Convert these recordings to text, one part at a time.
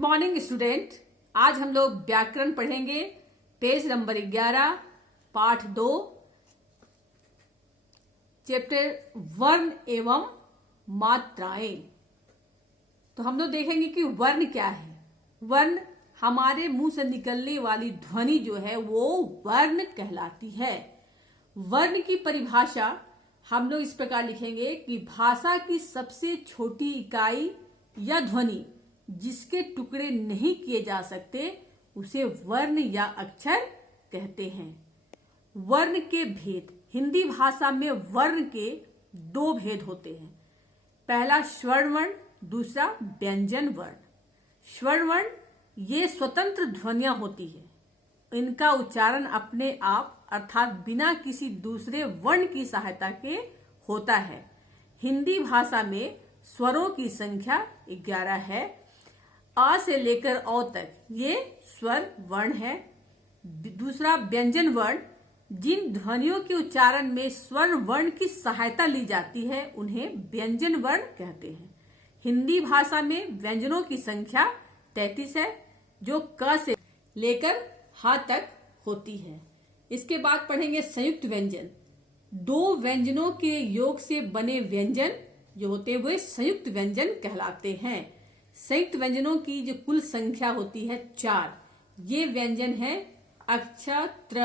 Morning student. आज हम लोग व्याकरण पढ़ेंगे। पेज नंबर 11, पाठ 2, चैप्टर वर्ण एवं मात्राएं। तो हम लोग देखेंगे कि वर्ण क्या है। वर्ण हमारे मुंह से निकलने वाली ध्वनि जो है वो वर्ण कहलाती है। वर्ण की परिभाषा हम लोग इस प्रकार लिखेंगे कि भाषा की सबसे छोटी इकाई या ध्वनि जिसके टुकड़े नहीं किए जा सकते उसे वर्ण या अक्षर कहते हैं। वर्ण के भेद। हिंदी भाषा में वर्ण के दो भेद होते हैं। पहला स्वर्ण वर्ण, दूसरा व्यंजन वर्ण। स्वर्ण वर्ण ये स्वतंत्र ध्वनियां होती है। इनका उच्चारण अपने आप अर्थात बिना किसी दूसरे वर्ण की सहायता के होता है। हिंदी भाषा में स्वरों की संख्या 11 है। अ से लेकर औ तक ये स्वर वर्ण है। दूसरा व्यंजन वर्ण, जिन ध्वनियों के उच्चारण में स्वर वर्ण की सहायता ली जाती है उन्हें व्यंजन वर्ण कहते हैं। हिंदी भाषा में व्यंजनों की संख्या 33 है जो क से लेकर ह तक होती है। इसके बाद पढ़ेंगे संयुक्त व्यंजन। दो व्यंजनों के योग से बने व्यंजन जो होते हैं वे संयुक्त व्यंजन कहलाते हैं। संयुक्त व्यंजनों की जो कुल संख्या होती है 4। ये व्यंजन है अक्ष, त्र,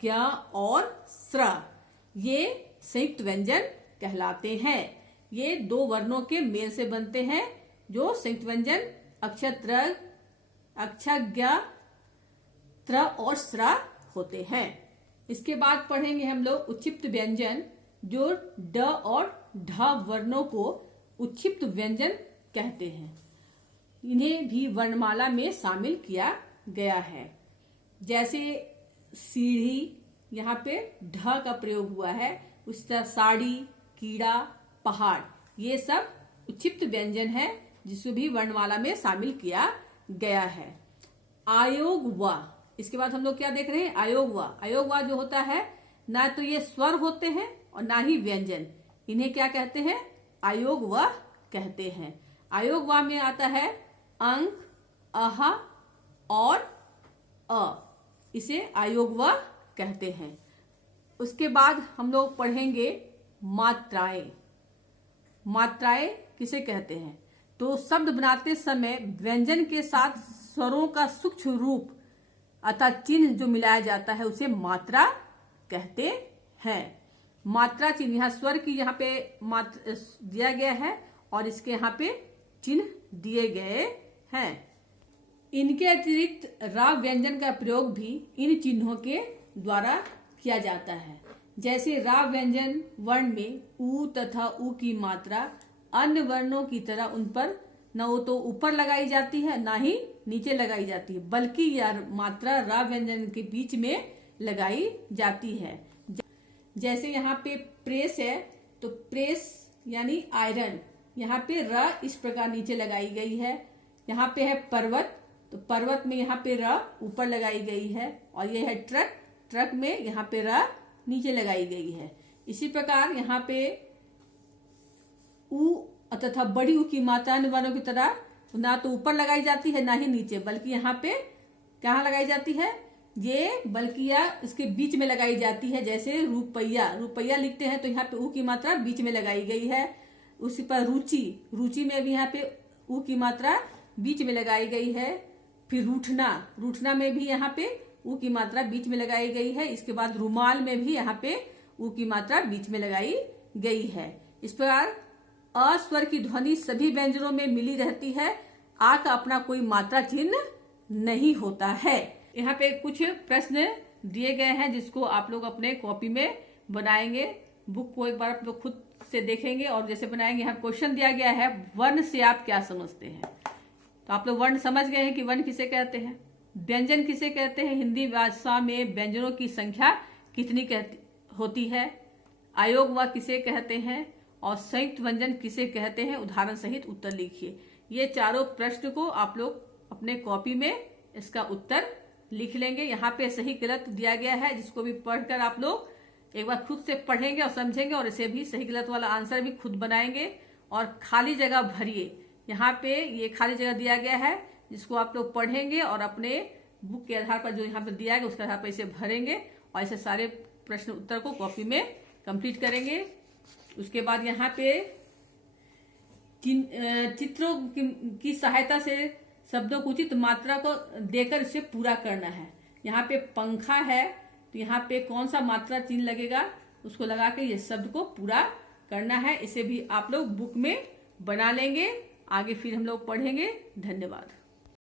ज्ञ और स्र। ये संयुक्त व्यंजन कहलाते हैं। ये दो वर्णों के मेल से बनते हैं जो संयुक्त व्यंजन अक्ष, त्र, अक्ष, ज्ञ, त्र और स्र होते हैं। इसके बाद पढ़ेंगे हम लोग उच्छिप्त व्यंजन जो ड और ढ वर्णों को उच्छिप्त व्यंजन कहते हैं। इन्हें भी वर्णमाला में शामिल किया गया है। जैसे सीढ़ी, यहाँ पे ढ का प्रयोग हुआ है। उस तरह साड़ी, कीड़ा, पहाड़, ये सब उच्छिप्त व्यंजन है जिसको भी वर्णमाला में शामिल किया गया है। आयोग व, इसके बाद हम लोग क्या देख रहे हैं, आयोग व। आयोग व जो होता है ना तो ये स्वर होते हैं और ना ही व्यंजन। इन्हें क्या कहते हैं, आयोग व कहते हैं। आयोग व में आता है अंक, अह और अ, इसे आयोग व कहते हैं। उसके बाद हम लोग पढ़ेंगे मात्राएं। मात्राएं किसे कहते हैं, तो शब्द बनाते समय व्यंजन के साथ स्वरों का सूक्ष्म रूप अर्थात चिन्ह जो मिलाया जाता है उसे मात्रा कहते हैं। मात्रा चिन्ह, यहाँ स्वर की यहाँ पे मात्रा दिया गया है और इसके यहाँ पे चिन्ह दिए गए हैं। इनके अतिरिक्त रा व्यंजन का प्रयोग भी इन चिन्हों के द्वारा किया जाता है। जैसे रा व्यंजन वर्ण में उ तथा उ की मात्रा अन्य वर्णों की तरह उन पर न वो तो ऊपर लगाई जाती है ना ही नीचे लगाई जाती है, बल्कि यह मात्रा रा व्यंजन के बीच में लगाई जाती है। जैसे यहाँ पे प्रेस है तो प्रेस यानी आयरन, यहाँ पे र इस प्रकार नीचे लगाई गई है। यहाँ पे है पर्वत तो पर्वत में यहाँ पे र ऊपर लगाई गई है। और ये है ट्रक, ट्रक में यहाँ पे र नीचे लगाई गई है। इसी प्रकार यहाँ पे उ तथा बड़ी उ की मात्रा अन्य वर्णों की तरह ना तो ऊपर लगाई जाती है ना ही नीचे, बल्कि यहाँ पे कहाँ लगाई जाती है, ये बल्कि या इसके बीच में लगाई जाती है। जैसे रुपया, रुपया लिखते हैं तो यहाँ पे उ की मात्रा बीच में लगाई गई है। उसी पर रुचि, रुचि में भी यहाँ पे उ की मात्रा बीच में लगाई गई है। फिर रूठना, रूठना में भी यहाँ पे उ की मात्रा बीच में लगाई गई है। इसके बाद रुमाल में भी यहाँ पे उ की मात्रा बीच में लगाई गई है। इस प्रकार अ स्वर की ध्वनि सभी व्यंजनों में मिली रहती है। आ का अपना कोई मात्रा चिन्ह नहीं होता है। यहाँ पे कुछ प्रश्न दिए गए हैं जिसको आप लोग अपने कॉपी में बनाएंगे। बुक को एक बार आप लोग खुद से देखेंगे और जैसे बनाएंगे। यहाँ क्वेश्चन दिया गया है वर्ण से आप क्या समझते हैं। तो आप लोग वर्ण समझ गए हैं कि वर्ण किसे कहते हैं। व्यंजन किसे कहते हैं, हिंदी भाषा में व्यंजनों की संख्या कितनी होती है। आयोग व किसे कहते हैं और संयुक्त व्यंजन किसे कहते हैं, उदाहरण सहित उत्तर लिखिए। ये चारों प्रश्न को आप लोग अपने कॉपी में इसका उत्तर लिख लेंगे। यहाँ पे सही गलत दिया गया है जिसको भी पढ़कर आप लोग एक बार खुद से पढ़ेंगे और समझेंगे और इसे भी सही गलत वाला आंसर भी खुद बनाएंगे और खाली जगह भरिए। यहाँ पे ये खाली जगह दिया गया है जिसको आप लोग पढ़ेंगे और अपने बुक के आधार पर जो यहाँ पे दिया है उसके आधार पर इसे भरेंगे और ऐसे सारे प्रश्न उत्तर को कॉपी में कंप्लीट करेंगे। उसके बाद यहाँ पे चित्रों की सहायता से शब्दों को उचित मात्रा को देकर इसे पूरा करना है। यहाँ पे पंखा है तो यहाँ पे कौन सा मात्रा चिन्ह लगेगा उसको लगा के ये शब्द को पूरा करना है। इसे भी आप लोग बुक में बना लेंगे। आगे फिर हम लोग पढ़ेंगे। धन्यवाद।